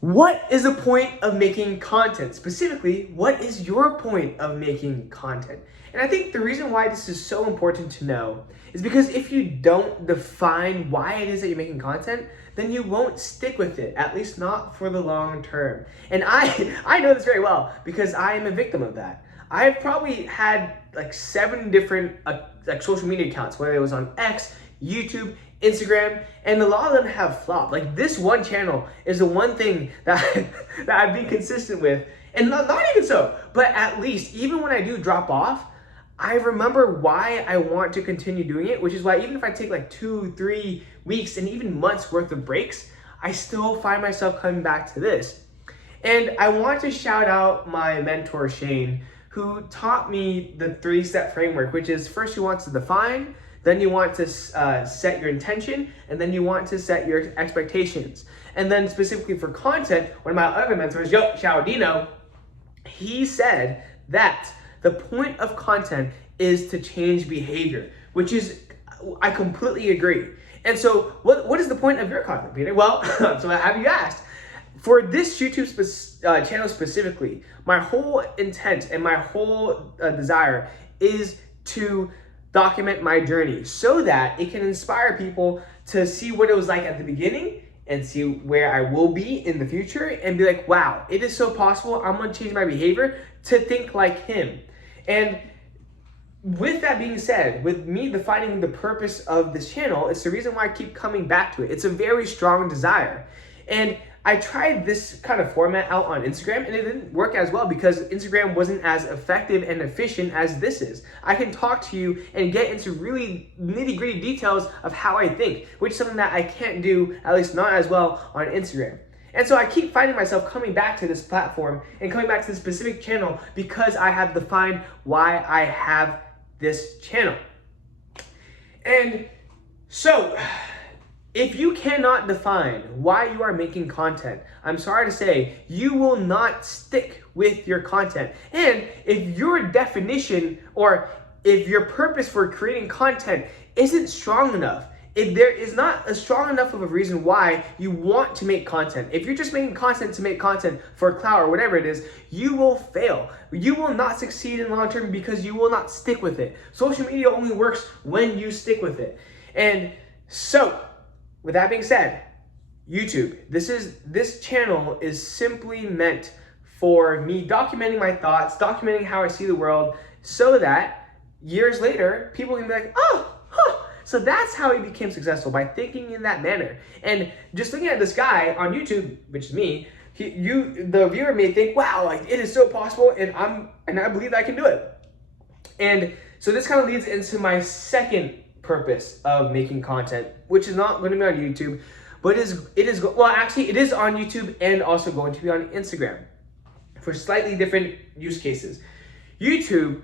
What is the point of making content? Specifically, what is your point of making content? And I think the reason why this is so important to know is because if you don't define why it is that you're making content, then you won't stick with it, at least not for the long term. And I know this very well because I am a victim of that. I've probably had like 7 different like social media accounts, whether it was on X, YouTube, Instagram, and a lot of them have flopped. Like this one channel is the one thing that that I've been consistent with, and not even so, but at least even when I do drop off, I remember why I want to continue doing it, which is why even if I take like 2-3 weeks and even months worth of breaks, I still find myself coming back to this. And I want to shout out my mentor Shane, who taught me the 3-step framework, which is first you want to define, then you want to set your intention, and then you want to set your expectations. And then specifically for content, one of my other mentors, Dino, he said that the point of content is to change behavior, which is, I completely agree. And so what is the point of your content, Peter? Well, so have you asked? For this YouTube channel specifically, my whole intent and my whole desire is to document my journey so that it can inspire people to see what it was like at the beginning and see where I will be in the future and be like, wow, it is so possible. I'm gonna change my behavior to think like him. And with that being said, with me defining the purpose of this channel, it's the reason why I keep coming back to it. It's a very strong desire. And I tried this kind of format out on Instagram and it didn't work as well because Instagram wasn't as effective and efficient as this is. I can talk to you and get into really nitty-gritty details of how I think, which is something that I can't do, at least not as well, on Instagram. And so I keep finding myself coming back to this platform and coming back to this specific channel because I have defined why I have this channel. And so, if you cannot define why you are making content, I'm sorry to say, you will not stick with your content. And if your definition or if your purpose for creating content isn't strong enough, if there is not a strong enough of a reason why you want to make content, if you're just making content to make content for clout or whatever it is, you will fail. You will not succeed in the long term because you will not stick with it. Social media only works when you stick with it. And so, with that being said, YouTube, this channel is simply meant for me documenting my thoughts, documenting how I see the world, so that years later, people can be like, oh, huh. So that's how he became successful, by thinking in that manner. And just looking at this guy on YouTube, which is me, the viewer may think, wow, like it is so possible, and I believe I can do it. And so this kind of leads into my second purpose of making content, which is not going to be on YouTube, but it is on YouTube and also going to be on Instagram for slightly different use cases. YouTube,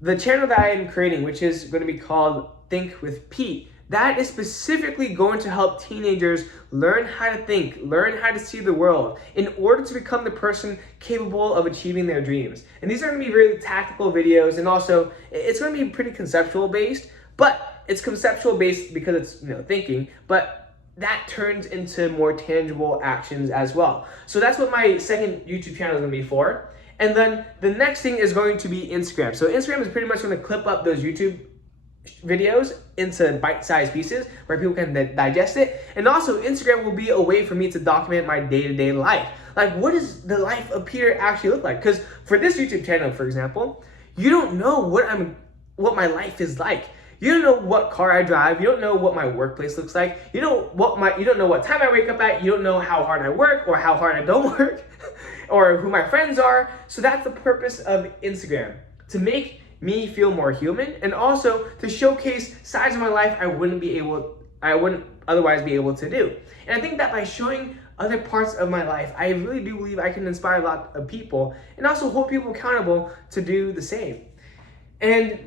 the channel that I am creating, which is going to be called Think with Pete, that is specifically going to help teenagers learn how to think, learn how to see the world in order to become the person capable of achieving their dreams. And these are going to be really tactical videos, and also it's going to be pretty conceptual based, but it's conceptual based because it's thinking, but that turns into more tangible actions as well. So that's what my second YouTube channel is going to be for. And then the next thing is going to be Instagram. So Instagram is pretty much going to clip up those YouTube videos into bite-sized pieces where people can digest it. And also Instagram will be a way for me to document my day-to-day life. Like, what does the life of Peter actually look like? Because for this YouTube channel, for example, you don't know what my life is like. You don't know what car I drive. You don't know what my workplace looks like. You don't know what time I wake up at. You don't know how hard I work or how hard I don't work or who my friends are. So that's the purpose of Instagram, to make me feel more human, and also to showcase sides of my life I wouldn't otherwise be able to do. And I think that by showing other parts of my life, I really do believe I can inspire a lot of people and also hold people accountable to do the same. And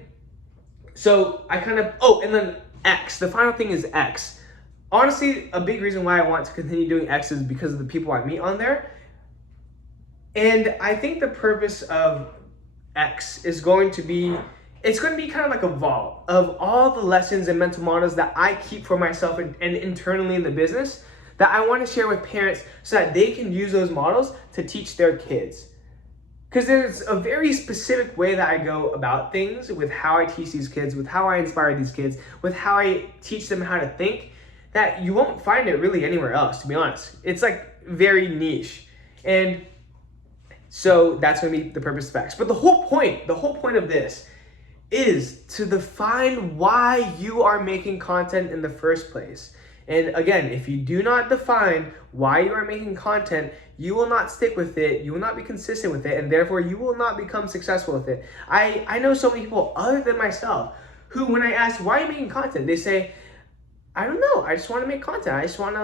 so and then X, the final thing is X. Honestly, a big reason why I want to continue doing X is because of the people I meet on there. And I think the purpose of X is going to be kind of like a vault of all the lessons and mental models that I keep for myself and internally in the business, that I want to share with parents so that they can use those models to teach their kids. Because there's a very specific way that I go about things with how I teach these kids, with how I inspire these kids, with how I teach them how to think, that you won't find it really anywhere else, to be honest. It's like very niche. And so that's going to be the purpose of X. But the whole point of this is to define why you are making content in the first place. And again, if you do not define why you are making content, you will not stick with it, you will not be consistent with it, and therefore you will not become successful with it. I know so many people other than myself who, when I ask, why are you making content? They say, I don't know, I just want to make content. I just want to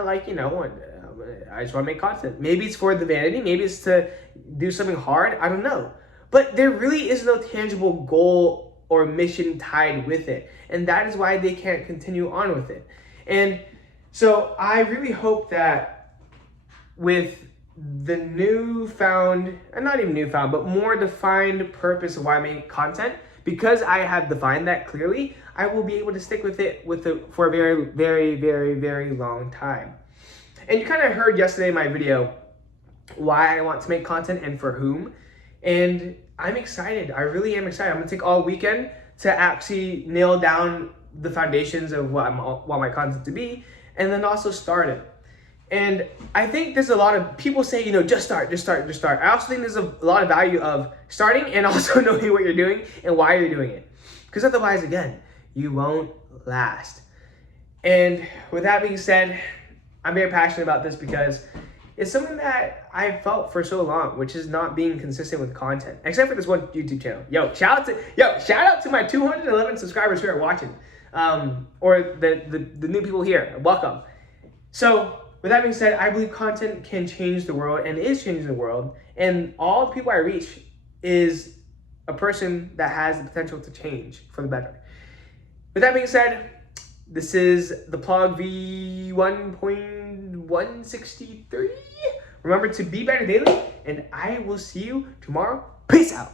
I just want to make content. Maybe it's for the vanity, maybe it's to do something hard, I don't know. But there really is no tangible goal or mission tied with it. And that is why they can't continue on with it. And so I really hope that with the newfound, and not even newfound, but more defined purpose of why I make content, because I have defined that clearly, I will be able to stick with it for a very, very, very, very long time. And you kind of heard yesterday in my video why I want to make content and for whom. And I'm excited. I really am excited. I'm going to take all weekend to actually nail down the foundations of what I want my content to be, and then also start it. And I think there's a lot of people say, just start. I also think there's a lot of value of starting and also knowing what you're doing and why you're doing it. Because otherwise, again, you won't last. And with that being said, I'm very passionate about this because it's something that I felt for so long, which is not being consistent with content, except for this one YouTube channel. Shout out to my 211 subscribers who are watching, or the new people here. Welcome. So with that being said, I believe content can change the world and is changing the world, and all the people I reach is a person that has the potential to change for the better. With that being said, this is the PLOG V1.163. Remember to be better daily, and I will see you tomorrow. Peace out.